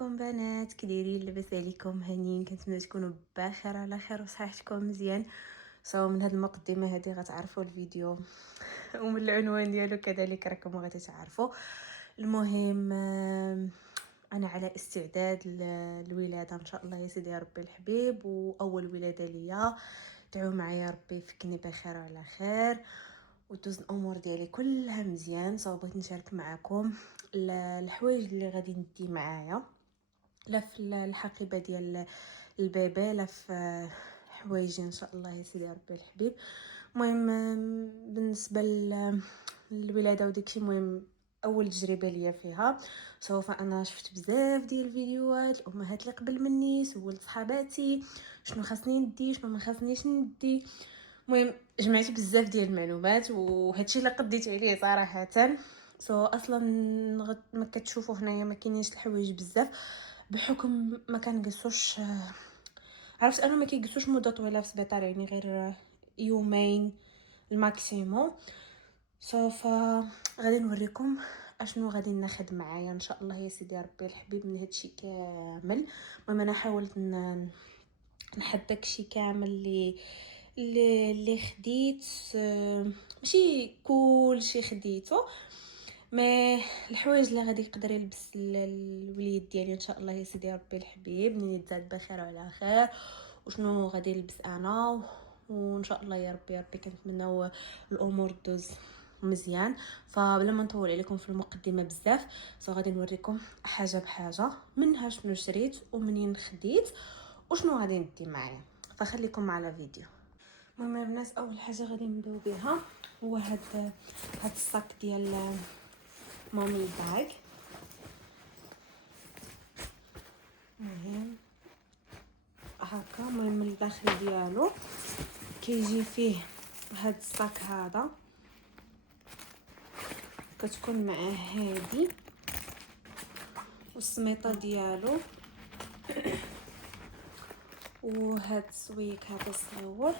عليكم بنات، كديرين؟ لاباس عليكم؟ هانيين؟ كنتمنى تكونوا بخير على خير وصحتكم مزيان. من هذه المقدمه هذه غتعرفوا الفيديو ومن العنوان ديالو كذلك راكم غادي تعرفوا. المهم انا على استعداد للولاده ان شاء الله يا سيدي يا ربي الحبيب، واول ولاده ليا. دعوا معايا ربي يفكني بخير وعلى خير ودوز الامور ديالي كلها مزيان. بغيت نشارك معكم الحوايج اللي غادي ندي معايا، لا في الحقيبه ديال البيبي، لا في حوايجي ان شاء الله يا سيدي يا ربي الحبيب. المهم بالنسبه للولاده وداكشي، المهم اول تجربه ليا فيها. سوف انا شفت بزاف ديال الفيديوهات الامهات اللي قبل مني، سولت صحاباتي شنو خاصني ندي شنو ما خاصنيش ندي. المهم جمعت بزاف ديال المعلومات وهادشي اللي قديت عليه صراحه. اصلا ما كتشوفوا هنايا ما كاينينش الحوايج بزاف، بحكم ما كنقصوش. عرفت انا ما كيقصوش مده طويله في السبيطار، يعني غير يومين الماكسيموم. سوف غادي نوريكم اشنو غادي ناخذ معايا ان شاء الله يا سيدي يا ربي الحبيب من هادشي كامل. المهم انا حاولت نحط داكشي كامل اللي خديت، ماشي كلشي خديته، ما الحوايج اللي غادي يقدر يلبس الوليد ديالي ان شاء الله يا سيدي ربي الحبيب من يتزاد بخير وعلى خير، وشنو غادي يلبس انا. وان شاء الله يا ربي كنتمناو الامور دوز مزيان. فبلا ما نطول عليكم في المقدمه بزاف، غادي نوريكم حاجه بحاجه منها شنو شريت ومنين خديت وشنو غادي ندي معايا. فخليكم مع الفيديو. المهم الناس، اول حاجه غادي نبداو بها هو هاد الصاك ديال مامي باغ. المهم هكا، المهم الداخل ديالو كيجي فيه هاد الصاك هذا، كتكون معاه هادي والسميطه ديالو وهاد السويك هذا الصغيور،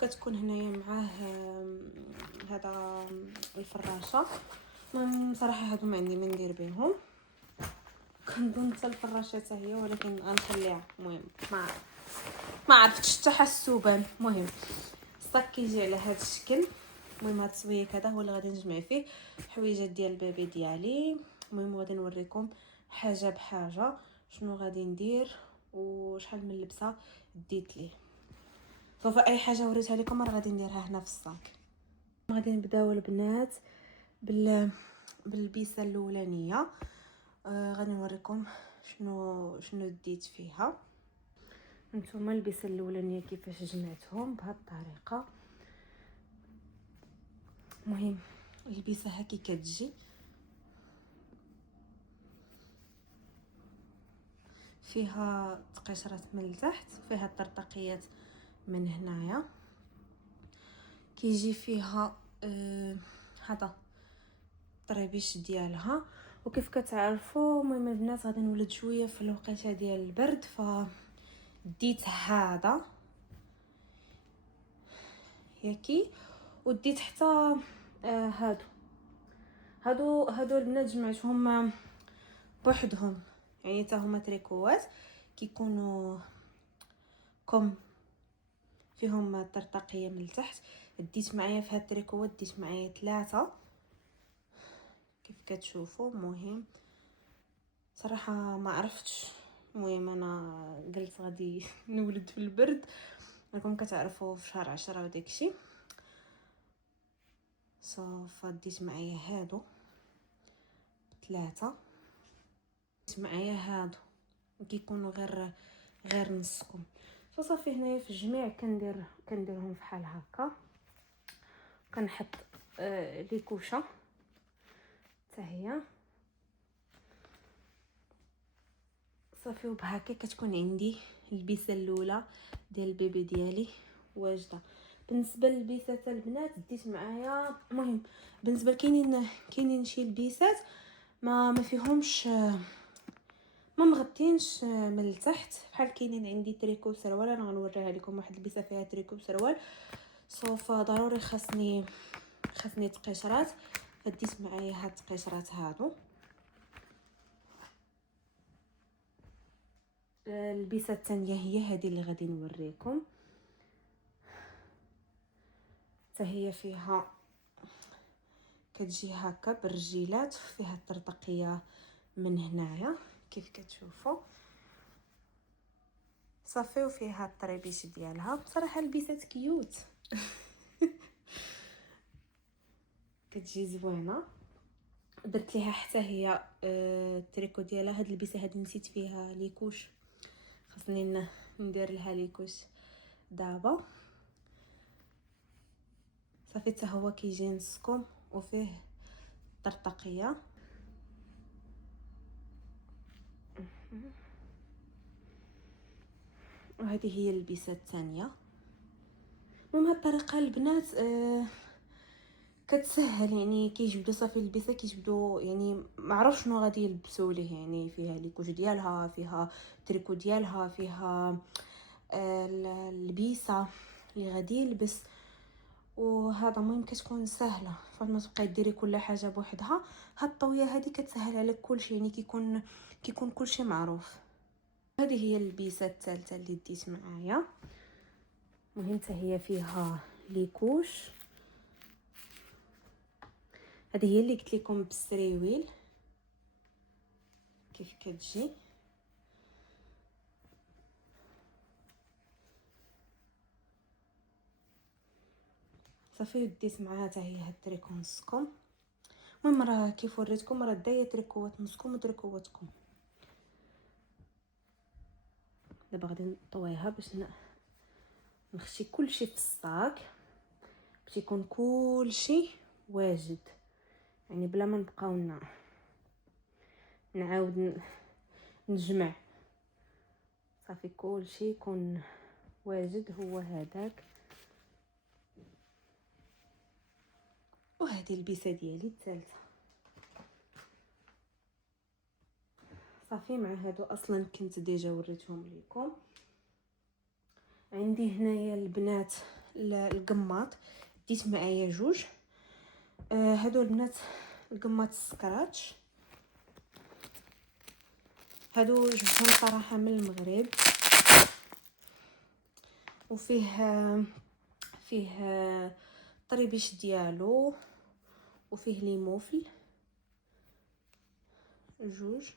كتكون هنايا معاه هذا الفراشه. المهم صراحه هادو ما عندي ما ندير بهم، كنظن حتى الفراشه حتى هي، ولكن غنخليها. المهم ما عرفتش حتى حسوبان. المهم الصاك كيجي على هذا الشكل. المهم هاد السويك هذا هو اللي غادي نجمع فيه الحويجات ديال البيبي ديالي. المهم غادي نوريكم حاجه بحاجه شنو غادي ندير وشحال من لبسه ديت ليه. اي حاجه وريتها لكم راه غادي نديرها هنا في الصاك. غادي نبداو البنات بالبيسه الاولانيه. غادي نوريكم شنو ديت فيها. نتوما البيسه الاولانيه كيفاش جمعتهم بهذه الطريقه. المهم البيسه هكي كتجي فيها تقشرات من التحت، فيها الطرطقيات من هنايا، كيجي فيها هذا الطريبيش ديالها. وكيف كتعرفوا المهم البنات غادي نولد شويه في الوقيته ديال البرد، ديت هذا ياكي، وديت حتى هادو البنات جمعتهم بوحدهم، يعني حتى هما تريكوات كيكونوا كم فيهم طرطقيه من التحت. ديت معايا في هاد التريكوات ديت معايا 3 كيف كتشوفوا. مهم صراحه ما عرفتش، المهم انا قلت غادي نولد في البرد، راكم كتعرفوا في شهر 10 وداكشي. فديت معايا هادو 3، ديت معايا هادو كيكونوا غير نصكم. فصافي هنايا في الجميع كنديرهم فحال هكا، كنحط لي كوشه حتى هي صافي. وبهكا كتكون عندي البيسه الاولى ديال البيبي ديالي واجده. بالنسبه للبيسات البنات ديت معايا، المهم بالنسبه كاينين شي البيسات ما فيهمش ما مغطينش من التحت، بحال كاينين عندي تريكو سروال. انا غنوريها لكم واحد البيسه فيها تريكو سروال. ضروري خاصني تقشرات، فديت معايا هاد التقشرات هادو. البيسه الثانيه هي هذه اللي غادي نوريكم. حتى هي فيها كتجي هكا بالرجيلات، فيها الطرطقيه من هنايا كيف كتشوفوا صافي، وفيها الطريبيش ديالها. بصراحه البيسات كيوت كتجي زوينه. درت ليها حتى هي التريكو ديالها. هاد البيسه هادي نسيت فيها ليكوش، خاصني ندير لها ليكوش دابا. صافي حتى هو كيجي نصكم وفيه طرطقيه. وهذه هي البيسه الثانيه. المهم هاد الطريقه البنات كتسهل، يعني كيجبدوا صافي البيسه كيجبدوا، يعني ما عرفش شنو غادي يلبسوا ليه. يعني فيها ليكوش ديالها، فيها تريكو ديالها، فيها البيسه اللي غادي يلبس. وهذا المهم كتكون سهله، فما تبقاي ديري كل حاجه بوحدها. هاد الطويه هذه كتسهل عليك كلشي، يعني كيكون كلشي معروف. هذه هي البيسه الثالثه اللي ديت معايا. المهم حتى هي فيها ليكوش. هذه هي اللي قلت لكم بالسريويل كيف كتجي. صافي ديت معاها حتى هي هاد التريكو نصكم. المهم راه كيف وريتكم راه دايه تريكوات نصكم وتريكواتكم. دابا غادي نطويها باش نخشي كلشي في الصاك باش يكون كلشي واجد، يعني بلا ما نبقاو نعاود نجمع. صافي كلشي يكون واجد هو هذاك. وهذه البيسه ديالي الثالثه. صافي مع هادو اصلا كنت ديجا وريتهم لكم. عندي هنايا البنات القماط، ديت معايا جوج. هادو البنات القماط السكراتش، هادو جبتهم صراحه من المغرب. فيه طريبيش ديالو، وفيه ليموفل جوج.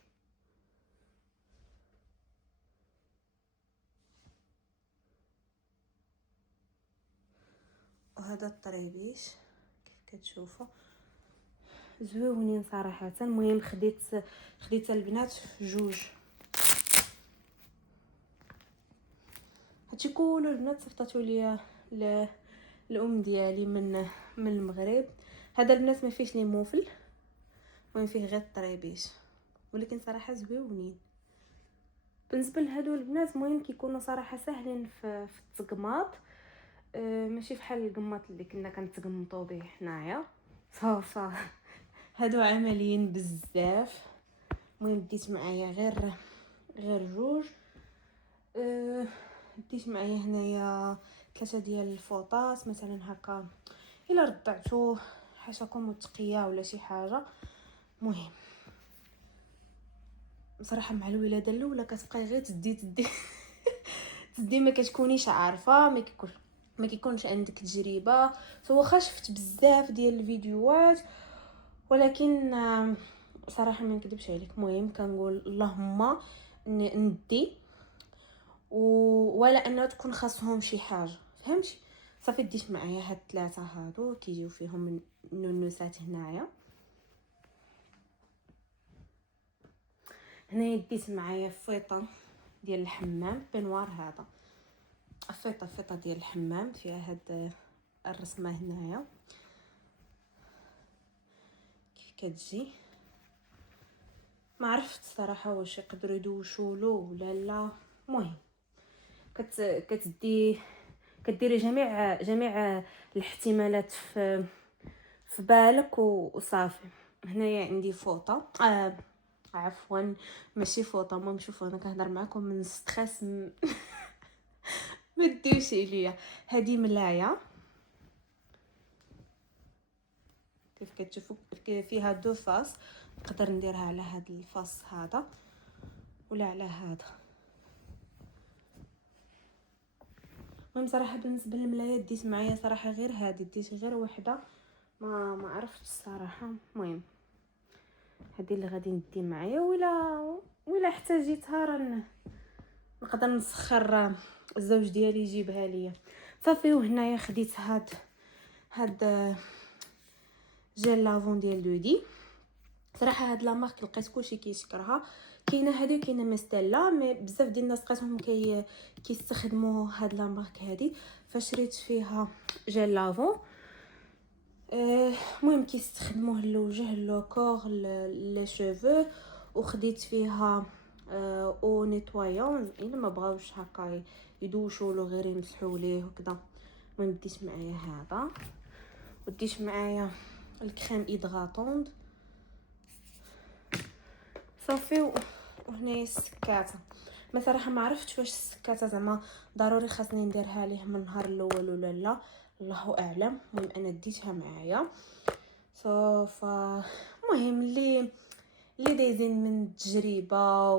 وهذا الطريبيش كيف كتشوفوا زويونين صراحه. المهم خديت البنات جوج. هادشي كله البنات صيفطاتو ليا الام ديالي من المغرب. هذا البنات ما فيهش لي موفل، المهم فيه غير الطريبيش، ولكن صراحه زويونين بالنسبه لهادو البنات. المهم كيكونوا صراحه ساهلين في التقماط، ماشي بحال القماط اللي كنا كنتقمطوا به حنايا. صافا هادو عمليين بزاف. المهم ديت معايا غير جوج. ديت معايا هنايا 3 ديال الفوطات مثلا هكا الا رضعتو حاشاكم متقيه ولا شي حاجه. مهم بصراحه مع الولاده الاولى كتبقاي غير تدي تدي ما كتكونيش عارفه، ما كيكونش عندك تجربه. واخا شفت بزاف ديال الفيديوهات، ولكن صراحه ما نكذبش عليك. المهم كنقول اللهم ندي ولا انه تكون خاصهم شي حاجه، فهمتي؟ صافي ديت معايا هاد 3 هادو كيجيو فيهم النونوسات. هنايا ديت معايا فيطه ديال الحمام بنوار. هذا فيطه ديال الحمام فيها هاد الرسمه هنايا كيف كتجي. ما عرفت صراحه واش يقدروا يدوشولو ولا لا. المهم كديري جميع الاحتمالات في بالك وصافي. هنايا عندي فوطه عفوا ماشي فوطه. المهم شوفوا انا كنهضر معكم من ستريس ما ديوش عليا. هذه ملايه كيف كتشوفوا فيها 2 فاس. نقدر نديرها على هذا الفاس هذا ولا على هذا. المهم صراحه بالنسبه للملايات ديت معايا صراحه غير هذه، ديت غير وحده، ما عرفتش الصراحه. المهم هذه اللي غادي ندي معايا، ولا احتاجيتها راه نقدر نسخر الزوج ديالي يجيبها ليا. صافي. وهنايا خديت هاد جيل لافون ديال لودي. صراحه هاد لا مارك لقيت كلشي كيشكرها، كاينه هذه وكاينه مستلا، مي بزاف ديال الناس لقيتهم كيستخدموا هاد لا مارك هذه، فشريت فيها جيل لافون. المهم كيستخدموه للوجه، لو كور، لي شوفو. وخديت فيها او نيتوايون الا ما بغاوش هكا يدوشوا له، غير يمسحوا ليه وكذا. المهم ديت معايا هذا، وديت معايا الكريم ايدغاطوند. صافي. وهنايا السكاته. ما صراحه ما عرفتش واش السكاته زعما ضروري خاصني نديرها ليه من النهار الاول ولا لا، الله اعلم. المهم انا ديتها معايا. المهم اللي دايزين من التجربه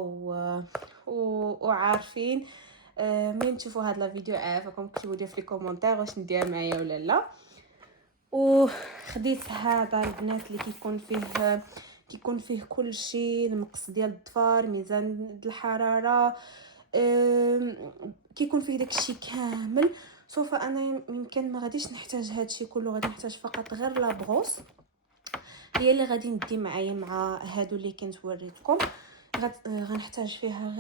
وعارفين. ملي تشوفوا هذا الفيديو عافاكم كتبوا لي في لي كومونتير واش نديها معايا ولا لا. وخديت هذا البنات اللي كيكون فيه كل شيء، المقص ديال الظفار، ميزان الحراره، كيكون فيه داكشي كامل. سوف انا يمكن ما غاديش نحتاج هادشي كله، غادي نحتاج فقط غير لا بروس هي اللي غادي ندي معايا مع هادو اللي كنت وريتكم. غنحتاج فيها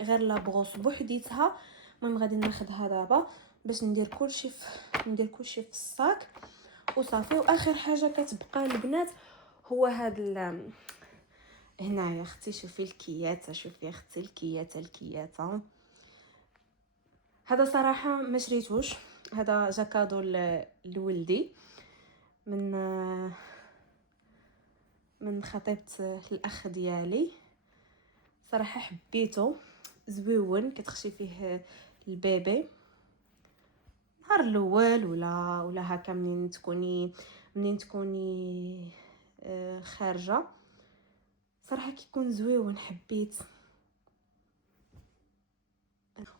غير لا بروس بوحديتها. المهم غادي ناخذها دابا باش ندير كلشي في الصاك وصافي. واخر حاجه كتبقى البنات هو هذا هنايا. اختي شوفي الكياته، شوفي اختي الكياته. هذا صراحه ما شريتوش، هذا جاكادو لولدي من خطيبه الاخ ديالي. صراحه حبيته، زويون، كتخشي فيه البيبي نهار الاول ولا هكا منين تكوني خارجه. صراحه كيكون زويون، حبيت.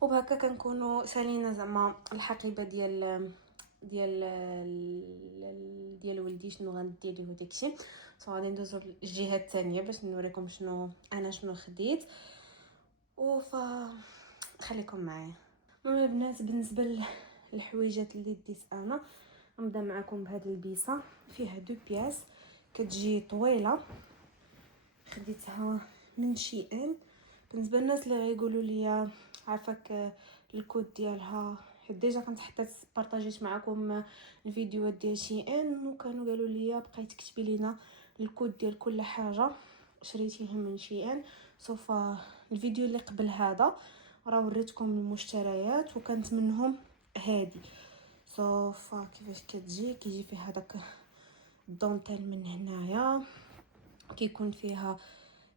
وبهكا كنكونوا سالينا زعما الحقيبه ديال ولدي شنو غندير له داكشي. غادي ندوزو للجهه الثانيه باش نوريكم شنو خديت. خليكم معايا. المهم البنات بالنسبه للحويجات اللي ديت انا، نبدا معكم بهذه البيسه فيها 2 بياس، كتجي طويله، خديتها من شي ان. بالنسبه للناس اللي غيقولوا لي عافاك الكود ديالها، حيت ديجا كنت حطيت بارطاجيت معكم الفيديوهات ديال شي ان وكانوا قالوا لي بقاي تكتبي لينا الكود ديال كل حاجه شريتيهم من شي ان. سوف الفيديو اللي قبل هذا راه وريتكم المشتريات وكانت منهم هذه. سوف كيفاش كيجي فيها داك الدونتيل من هنايا، كيكون فيها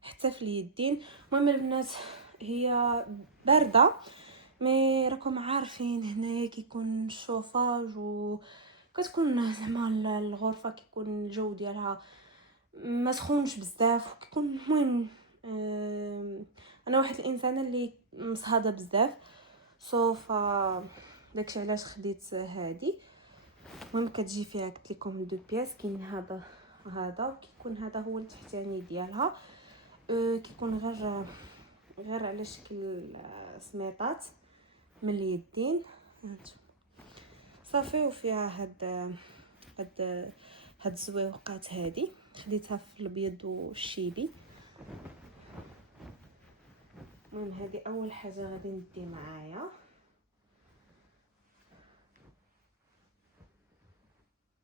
حتى في اليدين. المهم البنات هي بارده، مي راكم عارفين هنايا كيكون الشوفاج وكتكون زعما الغرفه كيكون الجو ديالها ما سخونش بزاف وكيكون. المهم انا واحد الانسانه اللي مصهده بزاف، سوف داكشي علاش خديت هذه. المهم كتجي فيها قلت لكم 2 بياس، كاين هذا وكيكون هذا هو التحتاني ديالها. كيكون غير على شكل سميطات من اليدين صافي. وفيها هاد الزويوقات هذه خديتها في الابيض والشيبي. المهم هذه اول حاجه غادي ندي معايا.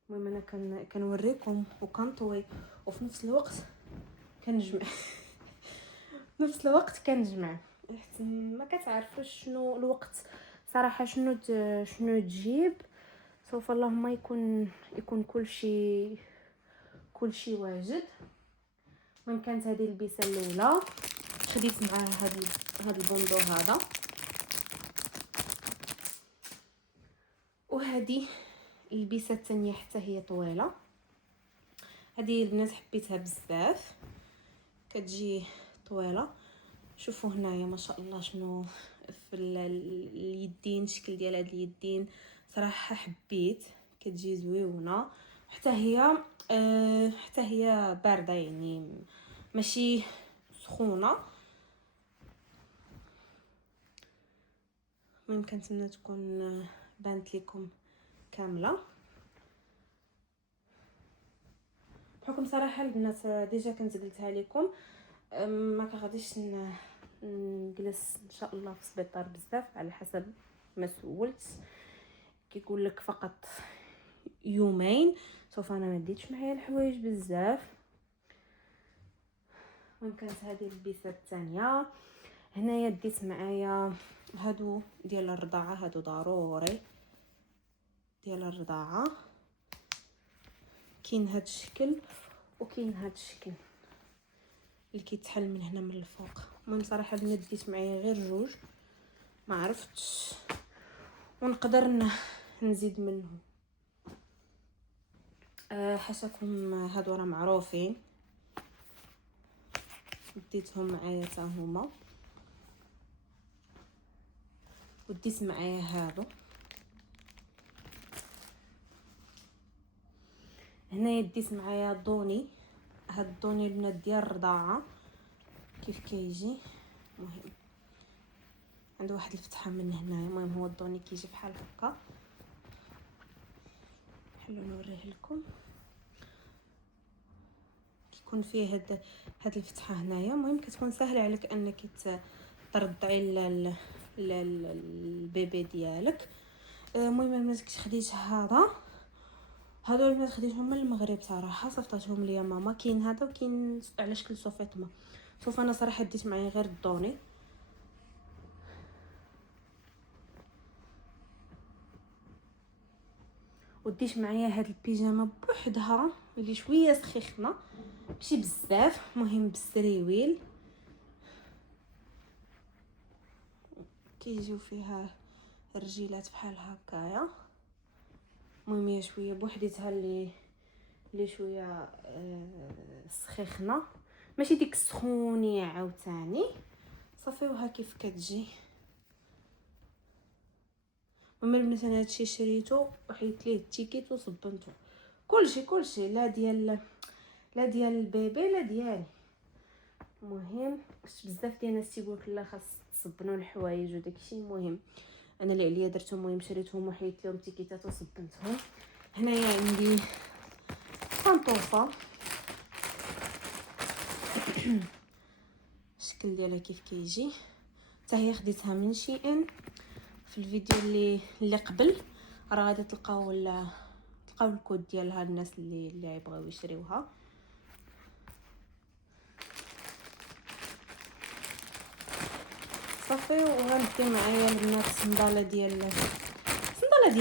المهم انا كنوريكم وكنطوي وفي نفس الوقت كنجمع نفس الوقت كنجمع، حيت ما كتعرفوش شنو الوقت صراحه شنو تجيب. سوف اللهم يكون كل شيء واجد. المهم كانت هذه البيسه الاولى، خديت معاها هذا البوندو هذا، وهذه البيسه الثانيه حتى هي طويله. هذه البنات حبيتها بزاف، كتجي طويله. شوفوا هنايا ما شاء الله شنو في اليدين، الشكل ديال هاد اليدين صراحه حبيت، كتجي زويونه حتى هي بارده، يعني ماشي سخونه. المهم كنتمنى تكون بانت لكم كامله. بحكم صراحه البنات ديجا كنت قلتها لكم، ما كغاديش نجلس ان شاء الله في السبيطار بزاف، على حسب ما سولت كيقول لك فقط يومين. سوف انا ما ديتش معايا الحوايج بزاف. كانت هذه البيسه الثانيه. هنايا ديت معايا هادو ديال الرضاعه، هادو ضروري ديال الرضاعه. كاين هاد الشكل وكاين هاد الشكل اللي كيتحل من هنا من الفوق. المهم صراحه البنات ديت معايا غير جوج، ما عرفتش ونقدر نزيد منهم. حاشاكم هادو راه معروفين، ديتهم معايا حتى هما. وديت معايا هادو. هنايا ديت معايا دوني. هاد الدوني البنات ديال الرضاعه كيف كيجي، مهم عنده واحد الفتحه من هنايا. المهم هو الدوني كيجي بحال هكا. حلو نوريه لكم، كيكون فيه هاد الفتحه هنايا. المهم كتكون سهله عليك انك ترضعي البيبي ديالك. المهم البنات كنت خديت هادو البنات خديتهم من المغرب صراحه، صيفطاتهم ليا ماما. كاين هذا وكاين على شكل سوفيطما. شوف انا صراحه ديت معايا غير الدوني. وديت معايا هاد البيجامه بوحدها اللي شويه سخيخنه ماشي بزاف، مهم بالسريويل. كيجيو فيها الرجيلات بحال هكايا. المهم هي شويه بوحديتها اللي شويه سخيخنه، ماشي ديك السخونيه عاوتاني. صافيوها كيف كتجي. المهم البنات انا هادشي شريتو وحيت ليه التيكيت وصبنتو كلشي لا ديال البيبي لا ديالي. المهم بزاف ديال الناس تيقولك لا خاص تصبنوا الحوايج وداكشي. المهم انا اللي عليا درتو، المهم شريتهم وحيت لهم التيكيتات وصبنتهم. هنايا عندي طنطوفه الشكل ديالها كيف كيجي، حتى هي خديتها من شي ان. في الفيديو اللي قبل راه غادي تلقاو الكود ديالها الناس اللي يبغيو يشريوها. صافي وغندي معايا البنات صنداله ديال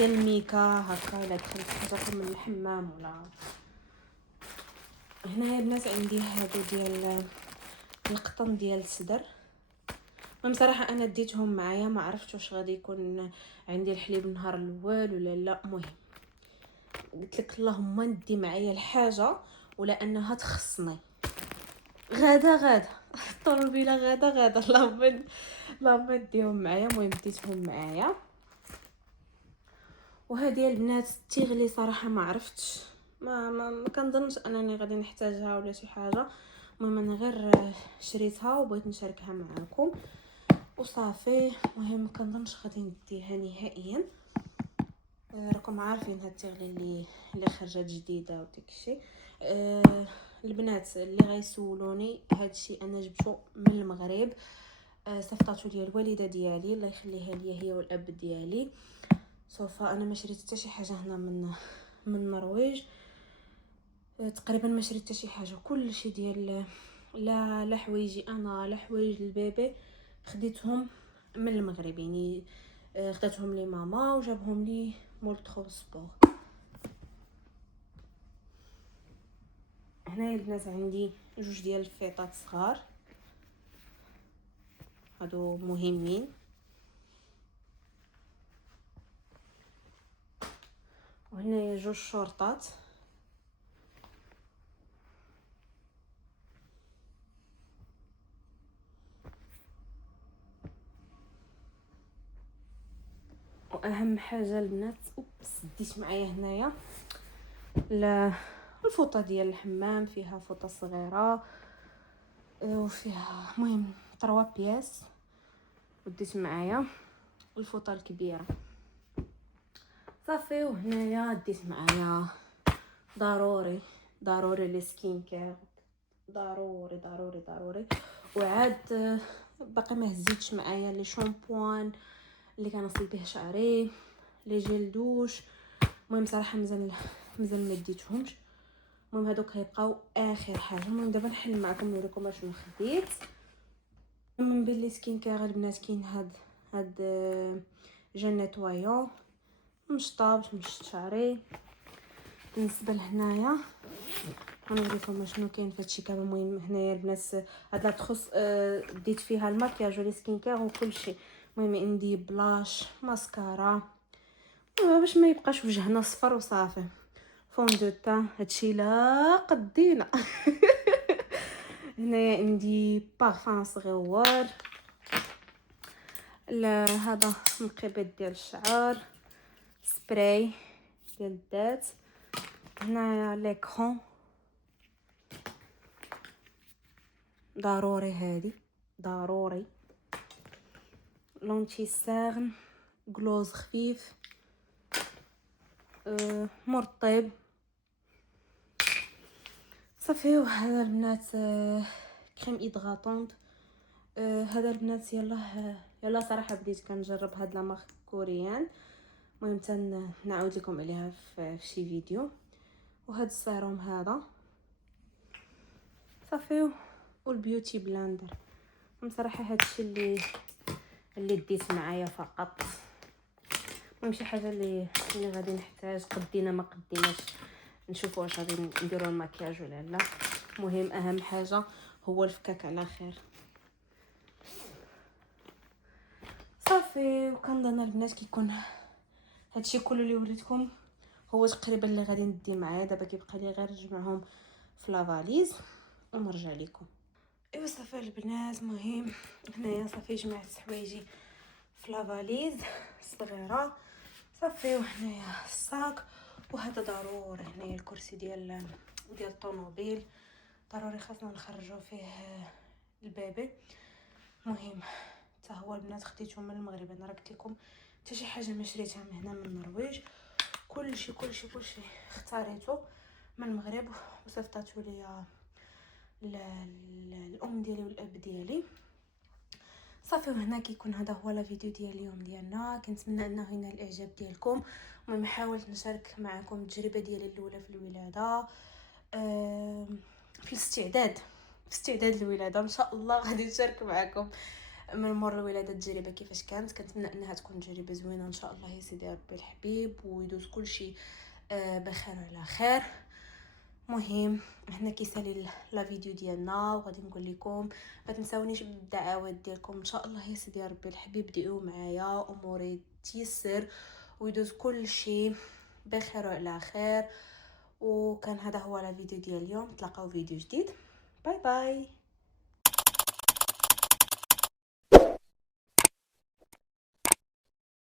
الميكا هكا الا دخلت حاجه من الحمام ولا. هنايا البنات عندي هادو ديال القطن ديال الصدر. المهم صراحه انا ديتهم معايا، ما عرفتش واش غادي يكون عندي الحليب النهار الاول ولا لا. المهم قلت لك اللهم ندي معايا الحاجه ولا انها تخصني. غادا الطوموبيله غادا اللهم نديهم معايا. المهم ديتهم معايا. وهذه البنات تيغلي صراحه ما عرفتش، ما كنظنش انني غادي نحتاجها ولا شي حاجه. المهم انا غير شريتها وبغيت نشاركها معكم وصافي. المهم كنظنش غادي نديها نهائيا. راكم عارفين هاد التغلي اللي خرجت جديده وداكشي. البنات اللي غيسولوني هادشي انا جبته من المغرب، صيفطاتو ليا الوالده ديالي الله يخليها ليا هي والاب ديالي. سوف انا ما شريت حتى شي حاجه هنا من النرويج. تقريبا ما شريت حتى شي حاجه، كل شيء ديال لا حوايجي انا لا حوايج البيبي خديتهم من المغرب. يعني خداتهم لي ماما وجابهم لي مول ترونسبور. هنا البنات عندي جوج ديال الفيطات صغار، هادو مهمين. وهنا جوج شورطات. واهم حاجه البنات، ديت معايا هنايا الفوطه ديال الحمام، فيها فوطه صغيره وفيها مهم 3 بياس، وديت معايا الفوطه الكبيره صافي. وهنايا ديت معايا ضروري لي سكين كير، ضروري. وعاد باقي ما هزيتش معايا لي شامبوان اللي كنغسل به شعري، لي جيل دوش. المهم صراحه مازال ما ديتهمش. المهم هادوك هيبقاو اخر حاجه. المهم دابا نحل معكم نوريكم شنو خديت. من بين لي سكين كير البنات كاين هاد جل نيتوايو مشطاب مشط شعري. بالنسبه لهنايا غنوريكم شنو كاين في هادشي كامل. المهم هنايا البنات هاد لا تخص ديت فيها الماكياج ولي سكين كير وكل شيء. المهم عندي بلاش، ماسكارا، باش ما يبقاش وجهنا صفر وصافي. فون دو تان هادشي لا قدينا. هنايا عندي بارفان صغيور، هذا منقبات ديال الشعر، سبراي ديال الذات. هنايا ليكرون ضروري، هادي ضروري. لونتي سيرن، غلوز خفيف، مرطب صافي. وهذا البنات كريم ايدغاطونط. هذا البنات يلا صراحه بديت كنجرب هاد لا مارك كوريان. المهم نعاود لكم عليها في شي فيديو. وهاد السيروم هذا صافي، والبيوتي بلاندر. بصراحه هادشي اللي ديت معايا فقط. المهم شي حاجه اللي غادي نحتاج، قدينا ما قديناش نشوفوا واش غادي نديروا المكياج ولا لا. المهم اهم حاجه هو الفكاك على خير صافي. وكنظن البنات كيكون هادشي كله اللي وريتكم هو تقريبا اللي غادي ندي معايا. دابا كيبقى لي غير نجمعهم في لافاليز ونرجع لكم. ايوا صافي البنات، المهم هنايا صافي جمعت حوايجي في لافاليز صغيره صافي. وهنايا الصاك، وهذا ضروري هنايا الكرسي ديال الطوموبيل، ضروري خاصنا نخرجوا فيه البيبي. المهم حتى هو البنات خديته من المغرب. انا قلت لكم حتى شي حاجه ما شريتها من هنا من النرويج، كلشي اختاريته من المغرب وصيفطاتو ليا الام ديالي والاب ديالي صافي. وهنا كيكون هذا هو لا فيديو ديال اليوم ديالنا. كنتمنى انه ينال الاعجاب ديالكم. المهم حاولت نشارك معكم التجربه ديالي الاولى في الولاده، في استعداد الولاده. ان شاء الله غادي نشارك معكم من مور الولاده التجربه كيفاش كانت. كنتمنى انها تكون تجربه زوينه ان شاء الله يا سيدي ربي الحبيب، ويدوز كل شيء بخير وعلى خير. مهم هنا كيسالي لا فيديو ديالنا، وغادي نقول لكم ما تنساونيش بالدعوات ديالكم ان شاء الله يا سيدي ربي الحبيب. دعيو معايا اموري تيسر ويدوز كل شيء بخير وعلى خير. وكان هذا هو لا فيديو ديال اليوم. تلاقاو فيديو جديد. باي باي.